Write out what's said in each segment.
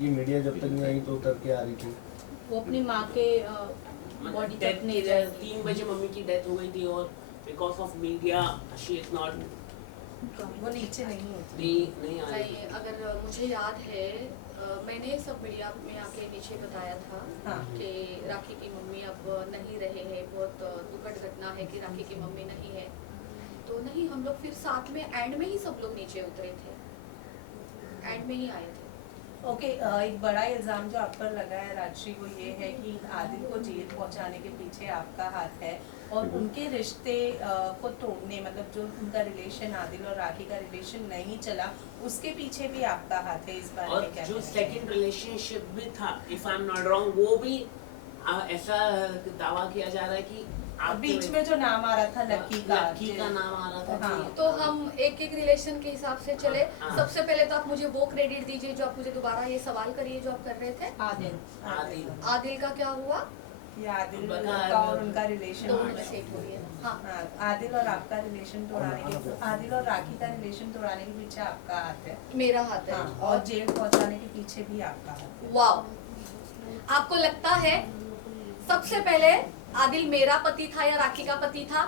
ये मीडिया जब तक नहीं आई तो उतर के आ रही थी। वो अपनी माँ के बॉडी तक नहीं जा रही। 3 बजे मम्मी की डेथ हो गई थी और because of media she is not वो नीचे नहीं होती। नहीं आ रही। नहीं, अगर मुझे याद है मैंने सब मीडिया में आके नीचे बताया था हाँ। कि राखी की मम्मी अब नहीं रहे हैं, बहुत दुखद घटना है कि राखी की मम्मी नहीं है। तो नहीं, हम लोग फिर साथ में एंड में ही सब लोग नीचे उतरे थे, एंड में ही आए थे। ओके, एक बड़ा इल्जाम जो आप पर लगा है राजश्री को ये है कि आदिल को जेल पहुंचाने के पीछे आपका हाथ है और उनके रिश्ते को तोड़ने, मतलब जो उनका रिलेशन आदिल और राखी का रिलेशन नहीं चला उसके पीछे भी आपका हाथ है। इस बारे और में क्या जो कहना है? सेकंड रिलेशनशिप भी था, if I am not wrong, वो भी ऐसा दावा किया जा रहा है कि बीच में जो नाम आ रहा था लकी का नाम आ रहा था। हाँ। तो हम एक एक रिलेशन के हिसाब से चले। हाँ। सबसे पहले तो आप मुझे वो क्रेडिट दीजिए जो आप मुझे दोबारा ये सवाल करिए जो आप कर रहे थे। आदिल आदिल का क्या हुआ? ये आदिल का और उनका रिलेशन दोनों में से एक हो गया। हाँ, हाँ, आदिल और आपका रिलेशन तोड़ाने के, आदिल और राखी का रिलेशन तोड़ाने के पीछे आपका हाथ है। मेरा हाथ है। हाँ, और जेल पहुंचाने के पीछे भी आपका हाथ है। वाओ, आपको लगता है सबसे पहले आदिल मेरा पति था या राखी का पति था?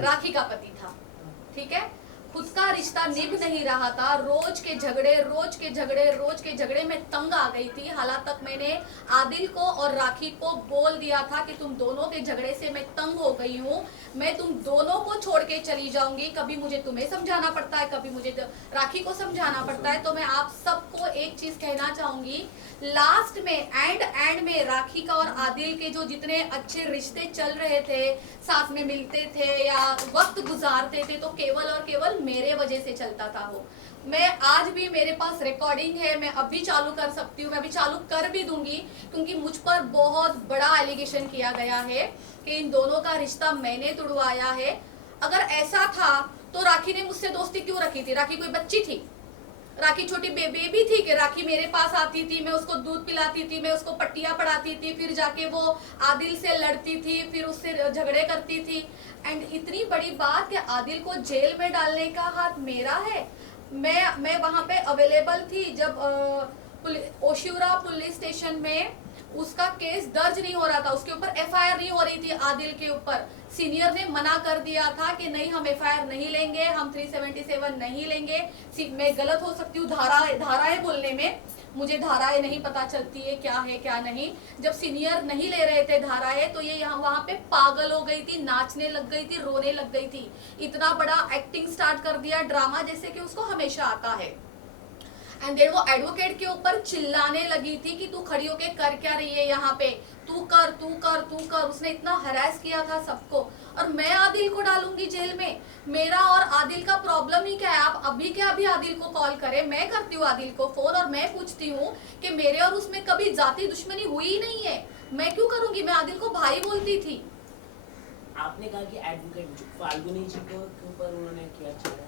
राखी का पति था, ठीक है। खुद का रिश्ता निभ नहीं रहा था, रोज के झगड़े में तंग आ गई थी। हालात तक मैंने आदिल को और राखी को बोल दिया था कि तुम दोनों के झगड़े से मैं तंग हो गई हूँ, मैं तुम दोनों को छोड़ के चली जाऊंगी। कभी मुझे तुम्हें समझाना पड़ता है, कभी मुझे राखी को समझाना पड़ता है। तो मैं आप सबको एक चीज कहना चाहूंगी, लास्ट में एंड में राखी का और आदिल के जो जितने अच्छे रिश्ते चल रहे थे, साथ में मिलते थे या वक्त गुजारते थे, तो केवल और केवल मेरे वजह से चलता था वो। मैं आज भी, मेरे पास रिकॉर्डिंग है, मैं अभी चालू कर सकती हूँ, मैं अभी चालू कर भी दूंगी, क्योंकि मुझ पर बहुत बड़ा एलिगेशन किया गया है कि इन दोनों का रिश्ता मैंने तुड़वाया है। अगर ऐसा था तो राखी ने मुझसे दोस्ती क्यों रखी थी? राखी कोई बच्ची थी? राखी छोटी बेबी थी कि राखी मेरे पास आती थी, मैं उसको दूध पिलाती थी, मैं उसको पट्टियां पढ़ाती थी, फिर जाके वो आदिल से लड़ती थी, फिर उससे झगड़े करती थी। एंड इतनी बड़ी बात कि आदिल को जेल में डालने का हाथ मेरा है। मैं वहां पे अवेलेबल थी जब ओशिवरा पुलिस स्टेशन में उसका केस दर्ज नहीं हो रहा था, उसके ऊपर एफआईआर नहीं हो रही थी आदिल के ऊपर। सीनियर ने मना कर दिया था कि नहीं, हम एफआईआर नहीं लेंगे, हम 377 नहीं लेंगे। मैं गलत हो सकती हूँ धाराएं बोलने में, मुझे धाराएं नहीं पता चलती है क्या नहीं। जब सीनियर नहीं ले रहे थे धाराएं, तो ये यहाँ वहां पे पागल हो गई थी, नाचने लग गई थी, रोने लग गई थी। इतना बड़ा एक्टिंग स्टार्ट कर दिया, ड्रामा जैसे कि उसको हमेशा आता है। एंड देन वो एडवोकेट के ऊपर चिल्लाने लगी थी कि तू खड़ी होके कर क्या रही है यहाँ पे, तू कर। उसने इतना हरास किया था सबको, और मैं आदिल को डालूंगी जेल में? मेरा और आदिल का प्रॉब्लम ही क्या है? आप अभी आदिल को कॉल करें, मैं करती हूँ आदिल को फोन और मैं पूछती हूँ कि मेरे और उसमें कभी जाति दुश्मनी हुई ही नहीं है, मैं क्यों करूंगी? मैं आदिल को भाई बोलती थी। आपने कहा कि एडवोकेट फाल्गुनी जी के ऊपर उन्होंने किया चला,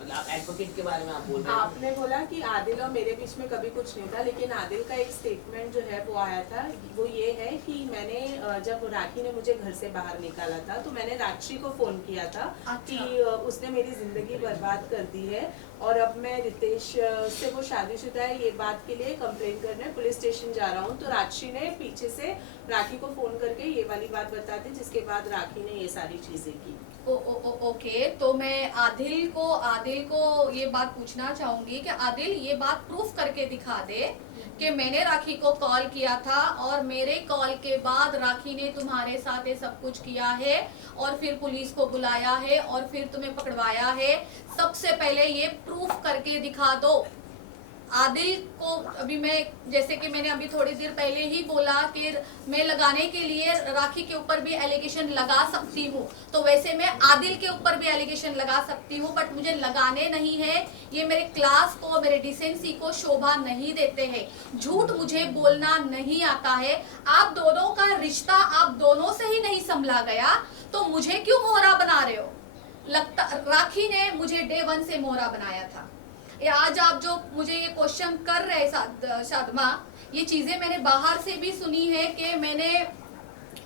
मतलब एडवोकेट के बारे में आप बोल रहे हैं। आपने बोला कि आदिल और मेरे बीच में कभी कुछ नहीं था, लेकिन आदिल का एक स्टेटमेंट जो है वो आया था, वो ये है कि मैंने जब राखी ने मुझे घर से बाहर निकाला था तो मैंने राजश्री को फोन किया था कि उसने मेरी जिंदगी बर्बाद कर दी है और अब मैं रितेश से, वो शादीशुदा है, ये बात के लिए कंप्लेन करने पुलिस स्टेशन जा रहा हूँ। तो राजश्री ने पीछे से राखी को फोन करके ये वाली बात बता दी, जिसके बाद राखी ने ये सारी चीजें की। ओके, तो मैं आदिल को ये बात पूछना चाहूंगी कि आदिल ये बात प्रूफ करके दिखा दे कि मैंने राखी को कॉल किया था और मेरे कॉल के बाद राखी ने तुम्हारे साथ ये सब कुछ किया है और फिर पुलिस को बुलाया है और फिर तुम्हें पकड़वाया है। सबसे पहले ये प्रूफ करके दिखा दो। आदिल को अभी मैं, जैसे कि मैंने अभी थोड़ी देर पहले ही बोला कि मैं लगाने के लिए राखी के ऊपर भी एलिगेशन लगा सकती हूँ, तो वैसे मैं आदिल के ऊपर भी एलिगेशन लगा सकती हूँ, बट मुझे लगाने नहीं है। ये मेरे क्लास को, मेरे डिसेंसी को शोभा नहीं देते हैं। झूठ मुझे बोलना नहीं आता है। आप दोनों का रिश्ता आप दोनों से ही नहीं संभला गया, तो मुझे क्यों मोहरा बना रहे हो? लगता राखी ने मुझे डे 1 से मोहरा बनाया था। आज आप जो मुझे ये क्वेश्चन कर रहे हैं शादमा, ये चीजें मैंने बाहर से भी सुनी है कि मैंने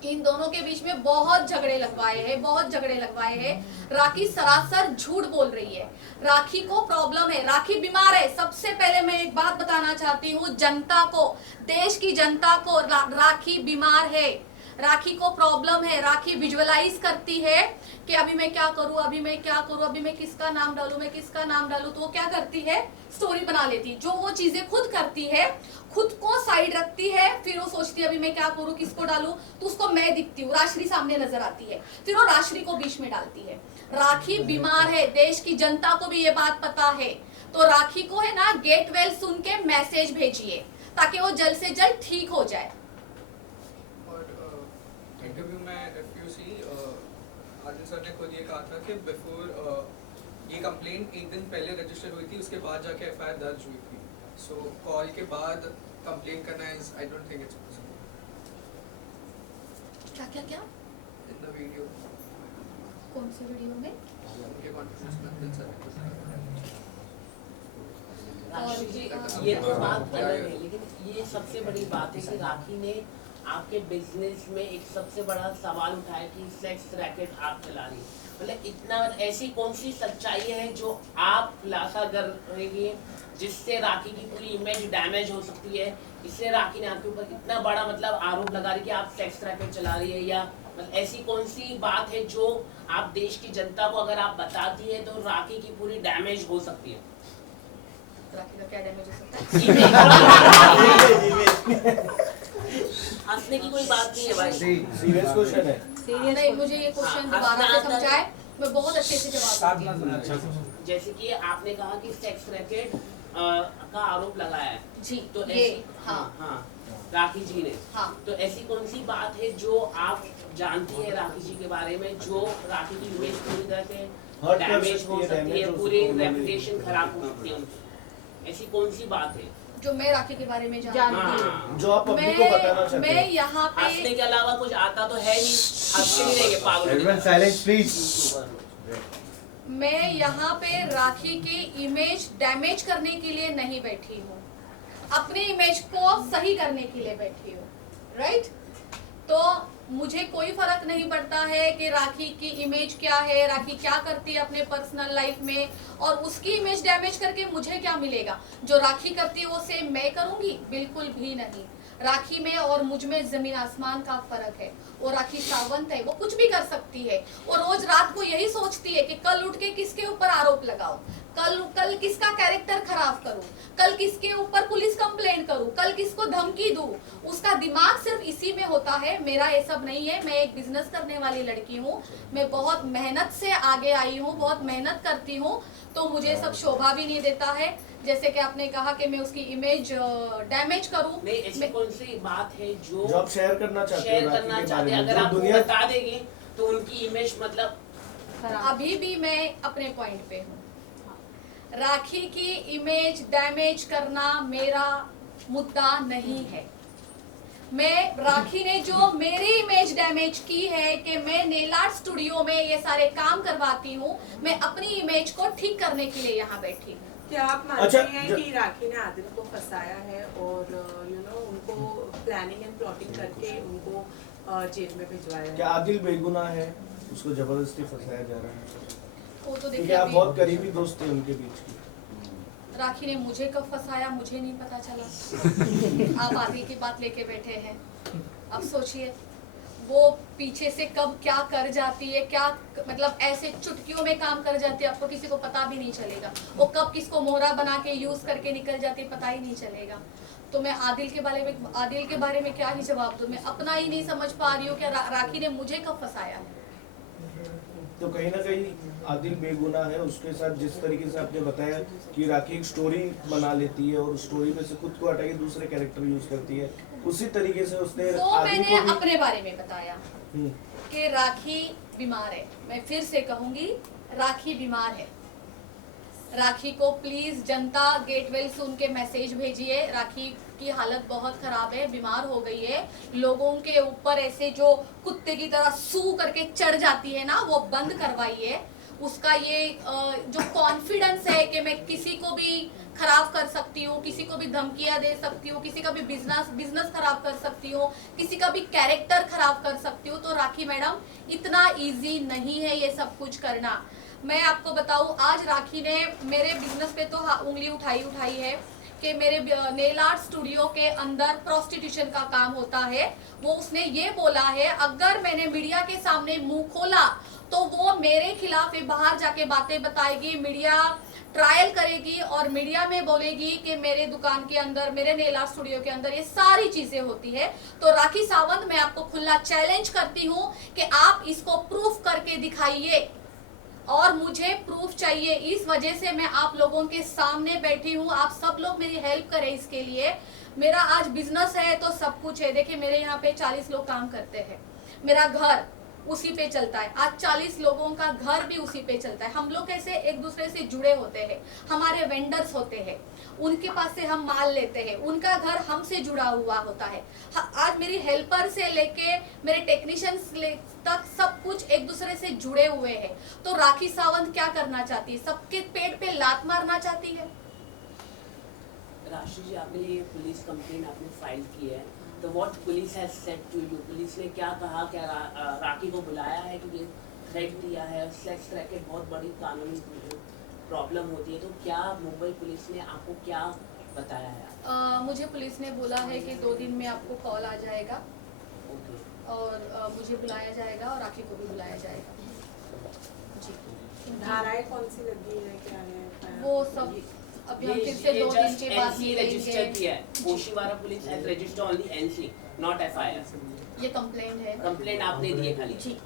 इन दोनों के बीच में बहुत झगड़े लगवाए हैं। राखी सरासर झूठ बोल रही है। राखी को प्रॉब्लम है, राखी बीमार है। सबसे पहले मैं एक बात बताना चाहती हूँ जनता को, देश की जनता को, राखी बीमार है, राखी को प्रॉब्लम है। राखी विजुअलाइज करती है कि अभी मैं क्या करूं, अभी मैं किसका नाम डालूं, तो वो क्या करती है, स्टोरी बना लेती है। जो वो चीजें खुद करती है, खुद को साइड रखती है, फिर वो सोचती है अभी मैं क्या करूं, किसको डालूं, तो उसको मैं दिखती हूँ, राश्री सामने नजर आती है, फिर वो राश्री को बीच में डालती है। राखी बीमार है, देश की जनता को भी ये बात पता है। तो राखी को है ना गेट वेल सुन के मैसेज भेजिए ताकि वो जल्द से जल्द ठीक हो जाए। इंटरव्यू में if you see Adil sir ने खुद ये कहा था कि बिफोर ये कंप्लेंट एक दिन पहले रजिस्टर हुई थी, उसके बाद जाके एफआईआर दर्ज हुई थी। सो कॉल के बाद कंप्लेंट करना is I don't think it's possible. क्या इन द वीडियो, कौन सी वीडियो में? उनके कॉन्फ्रेंस में आदिल सर ने राखी जी, ये तो बात अलग है, लेकिन ये सबसे बड़ी बात है कि राखी ने आपके बिजनेस में एक सबसे बड़ा सवाल उठाया कि सेक्स रैकेट आप चला रही, मतलब इतना, ऐसी कौन सी सच्चाई है जो आप खुलासा कर रही है जिससे राखी की पूरी इमेज डैमेज हो सकती है? इसलिए राखी ने आपके ऊपर इतना बड़ा मतलब आरोप लगा रही है कि आप सेक्स रैकेट चला रही है, या मतलब ऐसी कौन सी बात है जो आप देश की जनता को अगर आप बताती है तो राखी की पूरी डैमेज हो सकती है? राखी का क्या डैमेज हो सकता है? हंसने की कोई बात नहीं है भाई, सीरियस क्वेश्चन है। नहीं, मुझे ये क्वेश्चन दोबारा से समझाए, मैं बहुत अच्छे से जवाब दूंगी। जैसे कि आपने कहा कि सेक्स रैकेट का आरोप लगाया है जी, तो ये ऐसी, हाँ राखी जी ने, हाँ। तो ऐसी कौन सी बात है जो आप जानती है राखी जी के बारे में जो राखी की इमेज पूरी तरह से डैमेज हो सकती है, पूरी रेपुटेशन खराब हो सकती है उनकी? ऐसी कौन सी बात है जो मैं राखी के बारे में जानती हूँ, जो आप पब्लिक को बताना चाहते मैं हैं। यहाँ हंसने पे के अलावा कुछ आता तो है नहीं, हंसते ही रहेंगे पागल। Everyone silence please. मैं यहाँ पे राखी की इमेज डैमेज करने के लिए नहीं बैठी हूँ, अपनी इमेज को सही करने के लिए बैठी हूँ, राइट? तो मुझे कोई फर्क नहीं पड़ता है कि राखी की इमेज क्या है, राखी क्या करती है अपने पर्सनल लाइफ में, और उसकी इमेज डैमेज करके मुझे क्या मिलेगा? जो राखी करती है वो सेम मैं करूंगी? बिल्कुल भी नहीं। राखी में और मुझ में जमीन आसमान का फर्क है। वो राखी सावंत है, वो कुछ भी कर सकती है। वो रोज रात को यही सोचती है कि कल उठ के किसके ऊपर आरोप लगाऊं, कल किसका कैरेक्टर खराब करूं, कल किसके ऊपर पुलिस कंप्लेंट करूं, कल किसको धमकी दूं। उसका दिमाग सिर्फ इसी में होता है। मेरा ये सब नहीं है। मैं एक बिजनेस करने वाली लड़की हूँ, मैं बहुत मेहनत से आगे आई हूँ, बहुत मेहनत करती हूँ, तो मुझे सब शोभा भी नहीं देता है। जैसे कि आपने कहा कि मैं उसकी इमेज डैमेज करूं। नहीं, ऐसी कौन सी बात है जो आप शेयर करना चाहते हैं? अगर आप बता देंगे तो उनकी इमेज मतलब अभी भी मैं अपने पॉइंट पे हूँ। राखी की इमेज डैमेज करना मेरा मुद्दा नहीं है। मैं राखी ने जो मेरी इमेज डैमेज की है कि मैं नेल आर्ट स्टूडियो में ये सारे काम करवाती हूँ, मैं अपनी इमेज को ठीक करने के लिए यहाँ बैठी हूँ। क्या आप मानते हैं कि राखी ने आदिल को फंसाया है और उनको प्लानिंग एंड प्लॉटिंग करके उनको जेल में भिजवाया है? क्या आदिल बेगुनाह है? उसको जबरदस्ती फंसाया जा रहा है? वो तो क्योंकि देखिए आप अभी बहुत करीबी दोस्त थे उनके बीच की। राखी ने मुझे कब फंसाया मुझे नहीं पता चला। आप आदिल की बात लेके बैठे हैं। अब सोचिए वो पीछे से कब क्या कर जाती है, क्या मतलब ऐसे चुटकियों में काम कर जाती है, आपको किसी को पता भी नहीं चलेगा। वो कब किसको मोहरा बना के यूज करके निकल जाती है, पता ही नहीं चलेगा। तो मैं आदिल के बारे में क्या ही जवाब दूं? मैं अपना ही नहीं समझ पा रही हूँ कि राखी ने मुझे कब फंसाया है। तो कहीं ना कहीं आदिल बेगुनाह है। उसके साथ जिस तरीके से आपने बताया कि राखी एक स्टोरी बना लेती है और उस स्टोरी में से खुद को हटा के दूसरे कैरेक्टर यूज करती है, उसी तरीके से उसने तो आदिल मैंने को भी अपने बारे में बताया कि राखी बीमार है। मैं फिर से कहूंगी, राखी बीमार है। राखी को प्लीज जनता गेटवेल सुन के मैसेज भेजिए। राखी की हालत बहुत खराब है, बीमार हो गई है। लोगों के ऊपर ऐसे जो कुत्ते की तरह सू करके चढ़ जाती है ना, वो बंद करवाइए। उसका ये जो कॉन्फिडेंस है कि मैं किसी को भी खराब कर सकती हूँ, किसी को भी धमकियां दे सकती हूँ, किसी का भी बिजनेस खराब कर सकती हूँ, किसी का भी कैरेक्टर खराब कर सकती हूँ। तो राखी मैडम इतना इजी नहीं है ये सब कुछ करना। मैं आपको बताऊं, आज राखी ने मेरे बिजनेस पे तो उंगली उठाई है कि मेरे नेल आर्ट स्टूडियो के अंदर प्रोस्टिट्यूशन का काम होता है। वो उसने ये बोला है, अगर मैंने मीडिया के सामने मुंह खोला तो वो मेरे खिलाफ ही बाहर जाके बातें बताएगी, मीडिया ट्रायल करेगी और मीडिया में बोलेगी कि मेरे दुकान के अंदर, मेरे नेल आर्ट स्टूडियो के अंदर ये सारी चीजें होती है। तो राखी सावंत, मैं आपको खुला चैलेंज करती हूँ कि आप इसको प्रूफ करके दिखाइए, और मुझे प्रूफ चाहिए। इस वजह से मैं आप लोगों के सामने बैठी हूँ। आप सब लोग मेरी हेल्प करें इसके लिए। मेरा आज बिजनेस है तो सब कुछ है। देखिए मेरे यहाँ पे 40 लोग काम करते हैं, मेरा घर उसी पे चलता है। आज 40 लोगों का घर भी उसी पे चलता है। हम लोग कैसे एक दूसरे से जुड़े होते हैं, हमारे वेंडर्स होते हैं, उनके पास से हम माल लेते हैं, उनका घर हमसे जुड़ा हुआ होता है। आज मेरी हेल्पर से लेके मेरे टेक्नीशियंस तक सब कुछ एक दूसरे से जुड़े हुए हैं। तो राखी सावंत क्या करना चाहती है? सबके पेट पे लात मारना चाहती है? राशि जी, आपने ये पुलिस कंप्लेंट आपने फाइल की है, तो what police has said to you? Police ने क्या कहा? क्या राखी को बुलाया है कि ये थ्रेट दिया है? सेक्स रैकेट बहुत बड़ी कानूनी प्रॉब्लम होती है, तो क्या मुंबई पुलिस ने आपको क्या बताया है? मुझे पुलिस ने बोला है कि 2 दिन में आपको कॉल आ जाएगा ओके, और मुझे बुलाया जाएगा और राखी को भी बुलाया जाएगा। जी, धाराएं कौन सी लगी है, क्या है? वो सब अभी हम फिर से 2 दिन के बाद रजिस्टर मिलेंगे। किया है। Oshiwara police has register only NC, not FIR. ये कंप्लेंट है। कंप्लेंट आपने दी है खाली? जी,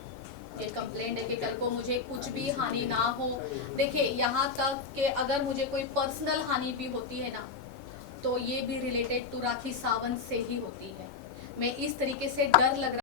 ये कंप्लेंट है कि कल को मुझे कुछ भी हानि ना हो। देखिए यहाँ तक कि अगर मुझे कोई पर्सनल हानि भी होती है ना, तो ये भी रिलेटेड टू राखी सावंत से ही होती है। मैं इस तरीके से डर लग रहा